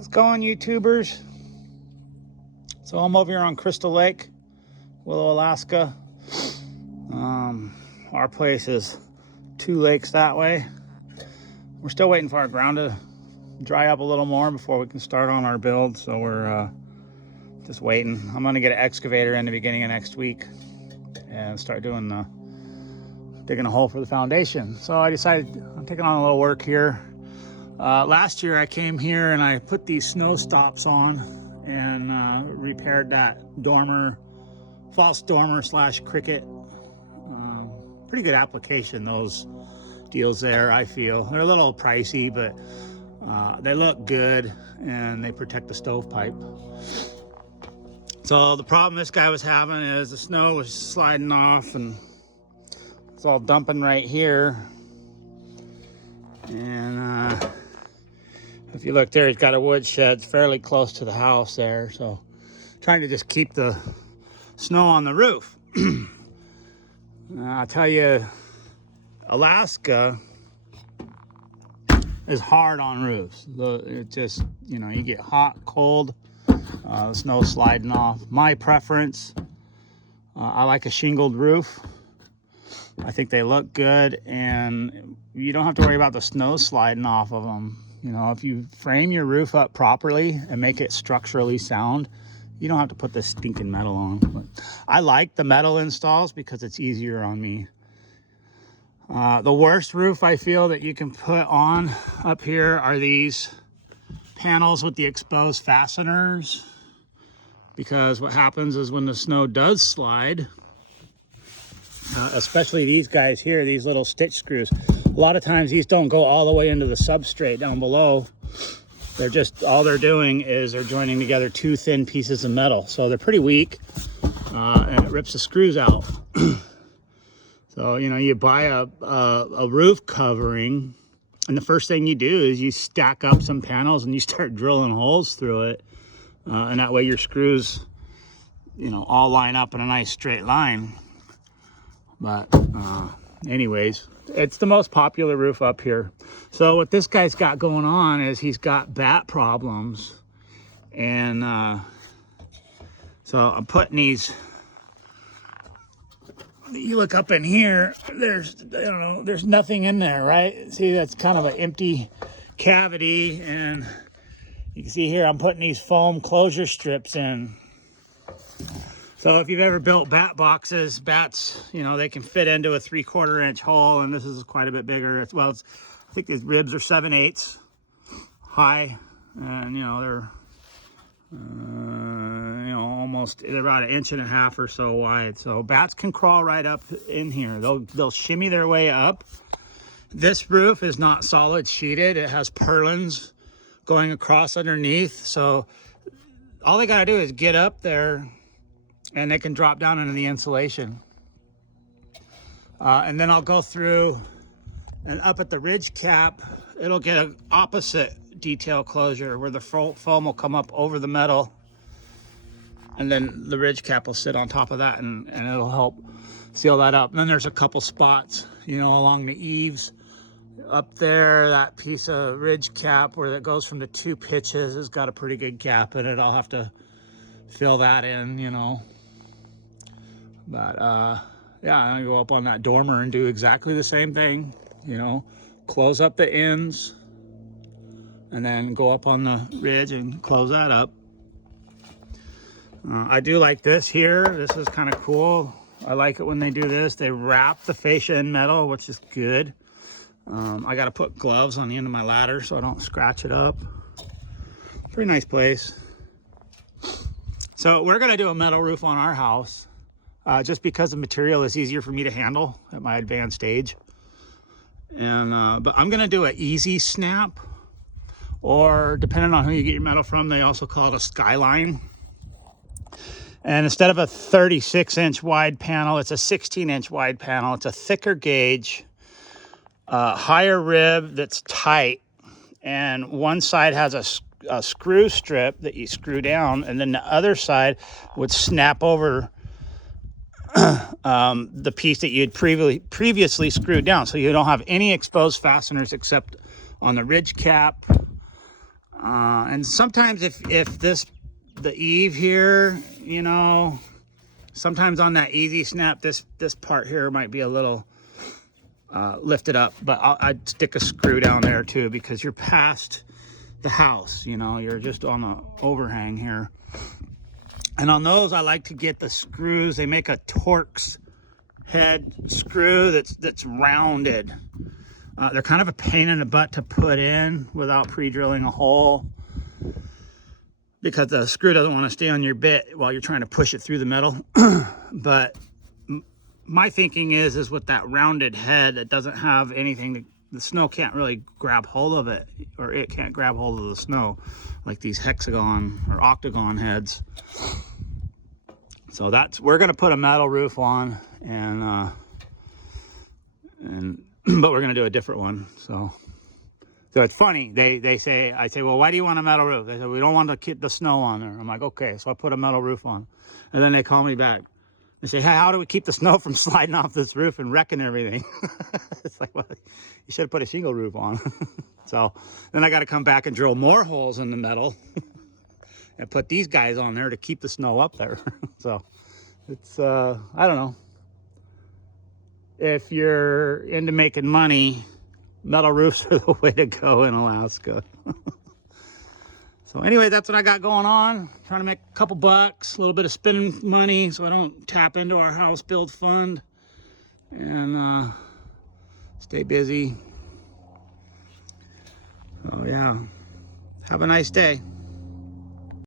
How's it going, YouTubers? So I'm over here on Crystal Lake, Willow, Alaska. Our place is 2 lakes that way. We're still waiting for our ground to dry up a little more before we can start on our build, so we're just waiting. I'm gonna get an excavator in the beginning of next week and start doing digging a hole for the foundation. So I decided I'm taking on a little work here. Last year I came here and I put these snow stops on and repaired that dormer, false dormer / cricket. Pretty good application, those deals there, I feel. They're a little pricey, but they look good and they protect the stovepipe. So the problem this guy was having is the snow was sliding off and it's all dumping right here. And if you look there, he's got a wood shed fairly close to the house there. So trying to just keep the snow on the roof. I'll tell you, Alaska is hard on roofs. It just, you know, you get hot, cold, the snow sliding off. My preference, I like a shingled roof. I think they look good and you don't have to worry about the snow sliding off of them. You know, if you frame your roof up properly and make it structurally sound, you don't have to put this stinking metal on. But I like the metal installs because it's easier on me. The worst roof I feel that you can put on up here are these panels with the exposed fasteners, because what happens is when the snow does slide, especially these guys here, these little stitch screws, a lot of times these don't go all the way into the substrate down below. They're just, all they're doing is they're joining together 2 thin pieces of metal. So they're pretty weak and it rips the screws out. So, you know, you buy a roof covering and the first thing you do is you stack up some panels and you start drilling holes through it. And that way your screws, you know, all line up in a nice straight line. But anyways, it's the most popular roof up here. So what this guy's got going on is he's got bat problems. And so I'm putting these, you look up in here, there's, I don't know, there's nothing in there, right? See, that's kind of an empty cavity. And you can see here, I'm putting these foam closure strips in. So if you've ever built bat boxes, bats, you know, they can fit into a 3/4 inch hole, and this is quite a bit bigger. Well, I think these ribs are 7/8 high, and you know, they're, you know, almost, they're about 1.5 inches or so wide. So bats can crawl right up in here. They'll shimmy their way up. This roof is not solid sheeted. It has purlins going across underneath. So all they got to do is get up there and they can drop down into the insulation. And then I'll go through and up at the ridge cap, it'll get an opposite detail closure where the foam will come up over the metal. And then the ridge cap will sit on top of that and it'll help seal that up. And then there's a couple spots, you know, along the eaves. Up there, that piece of ridge cap where that goes from the 2 pitches has got a pretty good gap in it. I'll have to fill that in, you know. But yeah, I'm gonna go up on that dormer and do exactly the same thing, you know, close up the ends and then go up on the ridge and close that up. I do like this here. This is kind of cool. I like it when they do this. They wrap the fascia in metal, which is good. I got to put gloves on the end of my ladder so I don't scratch it up. Pretty nice place. So we're going to do a metal roof on our house. Just because the material is easier for me to handle at my advanced age. And but I'm gonna do an easy snap, or depending on who you get your metal from, they also call it a skyline. And instead of a 36-inch wide panel, it's a 16-inch wide panel. It's a thicker gauge, higher rib that's tight, and one side has a screw strip that you screw down, and then the other side would snap over the piece that you'd previously screwed down, so you don't have any exposed fasteners except on the ridge cap And sometimes if the eave here, you know, sometimes on that easy snap, this part here might be a little lifted up, but I'd stick a screw down there too, because you're past the house, you know, you're just on the overhang here. And on those, I like to get the screws. They make a Torx head screw that's rounded. They're kind of a pain in the butt to put in without pre-drilling a hole, because the screw doesn't want to stay on your bit while you're trying to push it through the metal. But my thinking is with that rounded head, it doesn't have anything the snow can't really grab hold of it, or it can't grab hold of the snow like these hexagon or octagon heads. So we're gonna put a metal roof on, and but we're gonna do a different one. So it's funny. I say, well, why do you want a metal roof? They say, we don't want to keep the snow on there. I'm like, okay, so I put a metal roof on, and then they call me back. They say, hey, how do we keep the snow from sliding off this roof and wrecking everything? It's like, well, you should have put a shingle roof on. So then I got to come back and drill more holes in the metal and put these guys on there to keep the snow up there. So it's, I don't know. If you're into making money, metal roofs are the way to go in Alaska. So anyway, that's what I got going on. Trying to make a couple bucks, a little bit of spending money so I don't tap into our house build fund, and stay busy. Oh yeah, have a nice day.